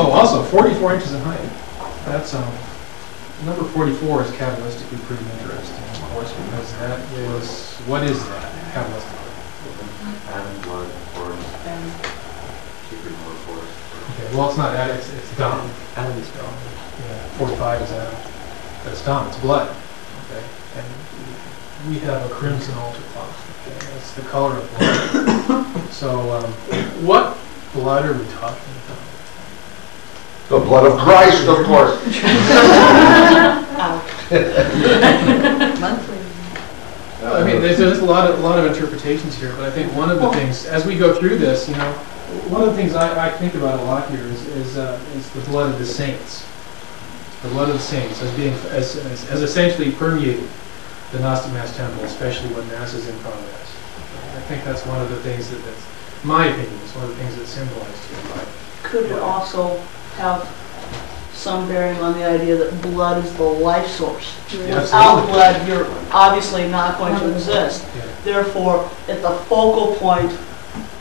Oh, also 44 inches in height. That's number 44 is Kabbalistically pretty interesting, of course, because that is, what is that Kabbalistically? Adam, blood, force, secret more force. Okay, well, it's not Adam, it's Dom. Adam is Dom. Yeah, 45 is Adam. But it's Dom, it's blood. Okay, and we have a crimson altar cloth. Okay, that's the color of blood. So, what blood are we talking about? The blood of Christ, of course. Monthly. Well, I mean, there's a lot of interpretations here, but I think one of the things, as we go through this, you know, one of the things I think about a lot here is the blood of the saints. The blood of the saints as being as essentially permeating the Gnostic Mass temple, especially when Mass is in progress. I think that's one of the things that's, my opinion, is one of the things that's symbolized here. Could it also have some bearing on the idea that blood is the life source? Yeah, Without blood, you're obviously not going to exist. Yeah. Therefore, at the focal point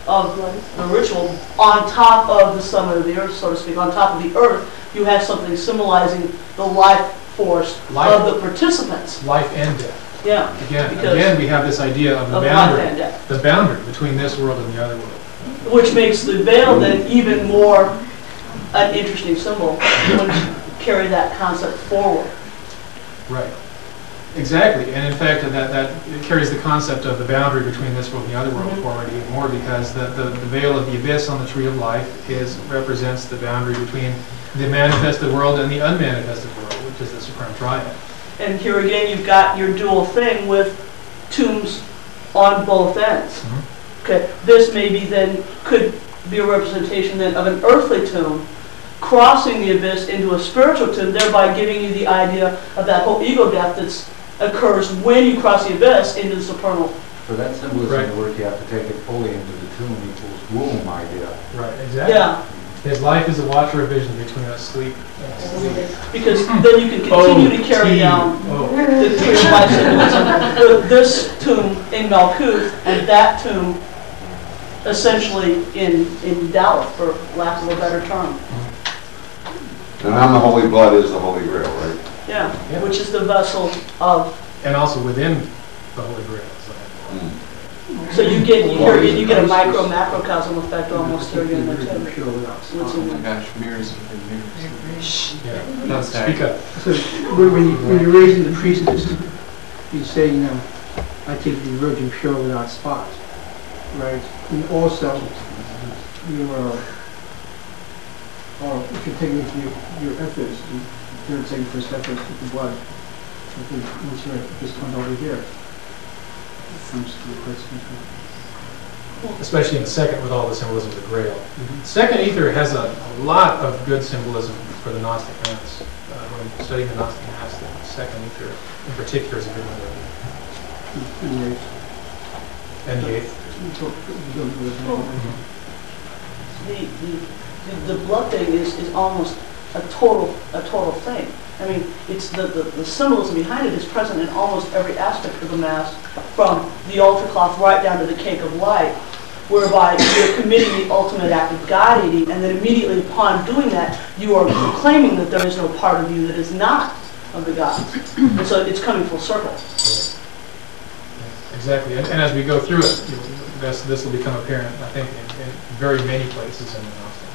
of the ritual, on top of the summit of the earth, so to speak, on top of the earth, you have something symbolizing the life force of the participants. Life and death. Yeah. Again, we have this idea of the boundary between this world and the other world. Which makes the veil then even more an interesting symbol when you carry that concept forward. Right. Exactly. And in fact, that it carries the concept of the boundary between this world and the other world forward even more, because the veil of the abyss on the Tree of Life represents the boundary between the manifested world and the unmanifested world, which is the Supreme Triad. And here again, you've got your dual thing with tombs on both ends. Okay, this maybe then could be a representation then of an earthly tomb crossing the abyss into a spiritual tomb, thereby giving you the idea of that whole ego death that occurs when you cross the abyss into the supernal. For that symbolism to work, you have to take it fully into the tomb equals womb idea. Right, exactly. Yeah. His life is a watcher of vision between us sleep and sleep. Because then you can continue to carry down the Tree of Life symbolism with this tomb in Malkuth and that tomb essentially in Daleth, for lack of a better term. And on the Holy Blood is the Holy Grail, right? Yeah, which is the vessel of... And also within the Holy Grail. So you get a micro-macrocosm effect almost here again. Oh my gosh, mirrors within mirrors. Yeah. Speak up. So when you're raising the priestess, you say, you know, I take the Virgin pure without spot, right? And also, if you're taking your efforts, the third, second, first efforts with the blood, I think once you're at this point over here, it comes to the question. Especially in the second with all the symbolism of the Grail. Second Ether has a lot of good symbolism for the Gnostic Mass. When studying the Gnostic Mass, the second Ether in particular is a good one. And the eighth. The blood thing is almost a total thing. I mean, it's the symbolism behind it is present in almost every aspect of the Mass, from the altar cloth right down to the cake of light, whereby you're committing the ultimate act of God eating, and then immediately upon doing that, you are proclaiming that there is no part of you that is not of the gods. And so it's coming full circle. Exactly. And as we go through it, this will become apparent, I think, in very many places in the Gnostic